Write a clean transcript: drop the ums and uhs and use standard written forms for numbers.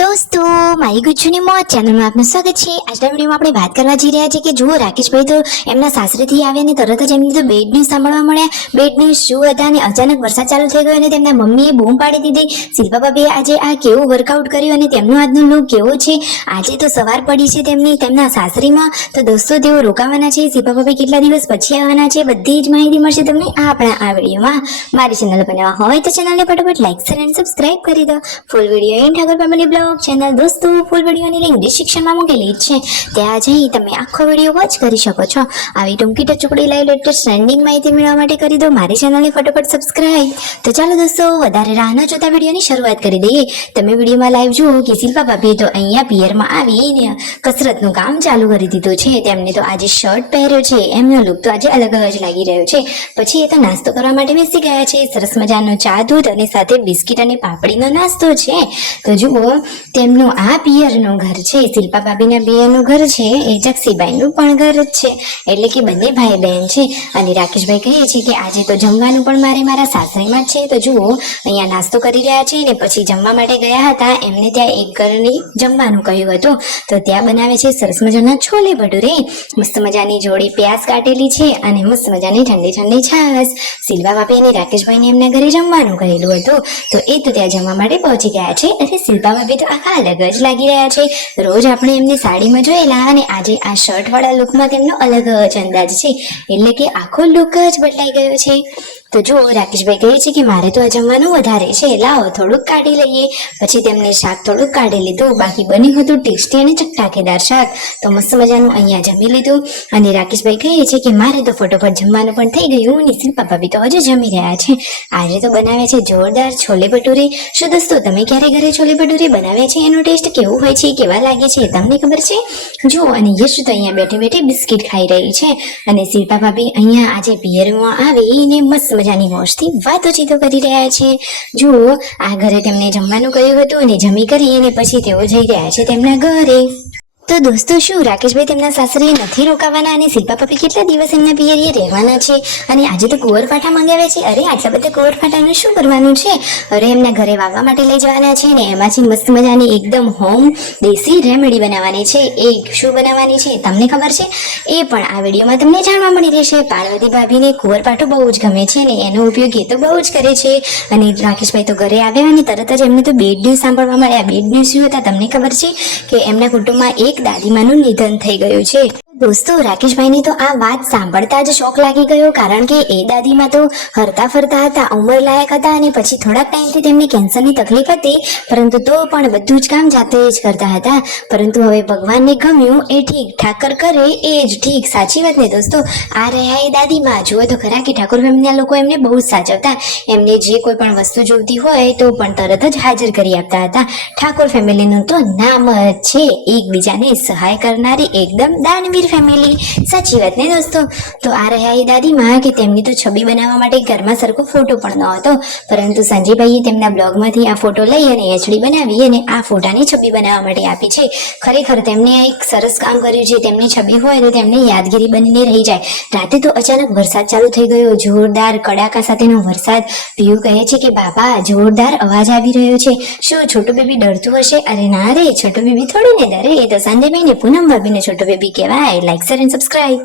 દોસ્તો મારી ગુજ્જુની મોજ ચેનલમાં આપનું સ્વાગત છે। આજના વિડીયોમાં આપણે વાત કરવા જઈ રહ્યા છીએ કે જુઓ રાકેશભાઈ તો એમના સાસરેથી આવ્યા ને તરત જ એમને તો બેડ ન્યૂઝ સાંભળવા મળ્યા। બેડ ન્યૂઝ શું હતા અને અચાનક વરસાદ ચાલુ થઈ ગયો અને તેમના મમ્મીએ બૂમ પાડી દીધી। શિલ્પા ભાભીએ આજે આ કેવું વર્કઆઉટ કર્યું અને તેમનો આજનો લુક કેવો છે। આજે તો સવાર પડી છે તેમના સાસરીમાં, તો દોસ્તો તેઓ રોકાવાના છે। શિલ્પા ભાભી કેટલા દિવસ પછી આવવાના છે બધી જ માહિતી મળશે તમને આપણા આ વિડીયોમાં। મારી ચેનલ બનાવવા હોય તો ચેનલને ફટાફટ લાઈક શેર અને સબસ્ક્રાઇબ કરી દો। Full video N Thakor family vlog channel દોસ્તો ફૂલ વિડીયોની લિંક ડિસ્ક્રિપ્શનમાં મૂકેલી છે, ત્યાં જઈ તમે આખો વિડીયો વોચ કરી શકો છો। આવી ટૂંકી ટચુકડી લાઈવ લેટેસ્ટ ટ્રેન્ડિંગ માહિતી મેળવવા માટે કરી દો મારી ચેનલને ફટાફટ સબસ્ક્રાઇબ। તો ચાલો દોસ્તો વધારે રાહ ન જોતા વિડીયોની શરૂઆત કરી દઈએ। તમે વિડીયોમાં લાઈવ જુઓ કે શિલ્પા ભાભીએ તો અહીંયા પિયરમાં આવીને કસરતનું કામ ચાલુ કરી દીધું છે। તેમને તો આજે શર્ટ પહેર્યો છે, એમનો લુક તો આજે અલગ જ લાગી રહ્યો છે। પછી એ તો નાસ્તો કરવા માટે બેસી ગયા છે, સરસ મજાનો ચા દૂધ અને સાથે બિસ્કિટ અને પાપડીનો નાસ્તો છે। તો જુઓ તેમનું આ પિયરનું ઘર છે, શિલ્પા ભાભીના પિયરનું ઘર છે એ જક્ષીબાઈનું પણ ઘર જ છે, એટલે કે બંને ભાઈ બહેન છે। અને રાકેશભાઈ કહે છે કે આજે તો જમવાનું પણ મારા સાસરીમાં જ છે। તો જુઓ અહીંયા નાસ્તો કરી રહ્યા છે ને પછી જમવા માટે ગયા હતા, એમને ત્યાં એક ઘરની જમવાનું કહ્યું હતું, તો ત્યાં બનાવે છે સરસ મજાના છોલે ભટુરે, મસ્ત મજાની જોડી પ્યાજ કાટેલી છે અને મસ્ત મજાની ઠંડી ઠંડી છાશ। શિલ્પા ભાભી અને રાકેશભાઈને એમના ઘરે જમવાનું કહેલું હતું, તો એ તો ત્યાં જમવા માટે પહોંચી ગયા છે। અને શિલ્પા ભાભી તો આખા અલગ જ લાગી રહ્યા છે। રોજ આપણે એમની સાડીમાં જોયેલા અને આજે આ શર્ટ વાળા લુકમાં તેમનો અલગ જ અંદાજ છે, એટલે કે આખો લુક જ બદલાઈ ગયો છે। તો જો રાકેશભાઈ કહે છે કે મારે તો આ જમવાનું વધારે છે, લાવો થોડુંક કાઢી લઈએ। પછી તેમને શાક થોડુંક કાઢી લીધું, બાકી બન્યું હતું ટેસ્ટી અને ચટાકેદાર શાક, તો મસ્ત મજાનું અહીંયા જમી લીધું। અને રાકેશભાઈ કહે છે કે મારે તો ફટોફટ જમવાનું પણ થઈ ગયું અને શિલ્પા ભાભી તો હજુ જમી રહ્યા છે। આજે તો બનાવે છે જોરદાર છોલે ભટુરે। શું દોસ્તો તમે ક્યારે ઘરે છોલે ભટુરે બનાવે છે, એનો ટેસ્ટ કેવું હોય છે, કેવા લાગે છે તમને ખબર છે? જો અને યશ તો અહીંયા બેઠી બેઠી બિસ્કિટ ખાઈ રહી છે અને શિલ્પા ભાભી અહીંયા આજે પિયરમાં આવીને મસ્ત મજાની મોજથી વાતોચીતો કરી રહ્યા છે। જુઓ આ ઘરે તેમને જમવાનું કહ્યું હતું અને જમી કરી અને પછી તેઓ જઈ રહ્યા છે તેમના ઘરે। તો દોસ્તો શું રાકેશભાઈ તેમના સાસરીએ નથી રોકાવાના અને શિલ્પા ભાભી કેટલા દિવસ એમના પિયરીએ રહેવાના છે? અને આજે તો કુંવરફાટા મંગાવ્યા છે। અરે આટલા બધા કુંવરફાટાનું શું કરવાનું છે? અરે એમના ઘરે વાવવા માટે લઈ જવાના છે ને એમાંથી મસ્ત મજાની એકદમ હોમ દેશી રેમેડી બનાવવાની છે। એ શું બનાવવાની છે તમને ખબર છે? એ પણ આ વિડીયોમાં તમને જાણવા મળી રહેશે। પાર્વતી ભાભીને કુંવરપાઠું બહુ જ ગમે છે ને એનો ઉપયોગ એ તો બહુ જ કરે છે। અને રાકેશભાઈ તો ઘરે આવ્યા અને તરત જ એમને તો બેડ ન્યૂઝ સાંભળવા મળ્યા। બેડ ન્યૂઝ શું હતા તમને ખબર છે? કે એમના કુટુંબમાં એક દાદીમાનું નિધન થઈ ગયું છે। દોસ્તો રાકેશભાઈને તો આ વાત સાંભળતા જ શોક લાગી ગયો, કારણ કે એ દાદીમાં તો હરતા ફરતા હતા, ઉંમર લાયક હતા અને પછી થોડાક ટાઈમથી તેમને કેન્સરની તકલીફ હતી, પરંતુ તો પણ બધું જ કામ જાતે જ કરતા હતા। પરંતુ હવે ભગવાનને ગમ્યું એ ઠીક, ઠાકર કરે એ જ ઠીક, સાચી વાત ને દોસ્તો? આ રહ્યા એ દાદીમાં, જુઓ તો ખરા કે ઠાકોર ફેમિલીના લોકો એમને બહુ જ સાચવતા, એમને જે કોઈ પણ વસ્તુ જોઈતી હોય તો પણ તરત જ હાજર કરી આપતા હતા। ઠાકોર ફેમિલીનું તો નામ જ છે એકબીજાને સહાય કરનારી એકદમ દાનવીર ફેમિલી, સાચી વાત ને દોસ્તો? તો આ રહ્યા એ દાદીમાં કે તેમની તો છબી બનાવવા માટે ઘરમાં સરખો ફોટો પણ ન હતો, પરંતુ સંજયભાઈએ તેમના બ્લોગમાંથી આ ફોટો લઈ અને એચડી બનાવી અને આ ફોટાની છબી બનાવવા માટે આપી છે। ખરેખર તેમને આ એક સરસ કામ કર્યું છે, તેમની છબી હોય તો તેમને યાદગીરી બનીને રહી જાય। રાતે તો અચાનક વરસાદ ચાલુ થઈ ગયો, જોરદાર કડાકા સાથેનો વરસાદ। પીયુ કહે છે કે બાબા જોરદાર અવાજ આવી રહ્યો છે, શું છોટું બેબી ડરતું હશે? અરે ના રે, છોટું બેબી થોડી ને ડરે, એ તો સંજયભાઈ ને પૂનમ ભાભીને છોટું બેબી કહેવાય। Like share and subscribe.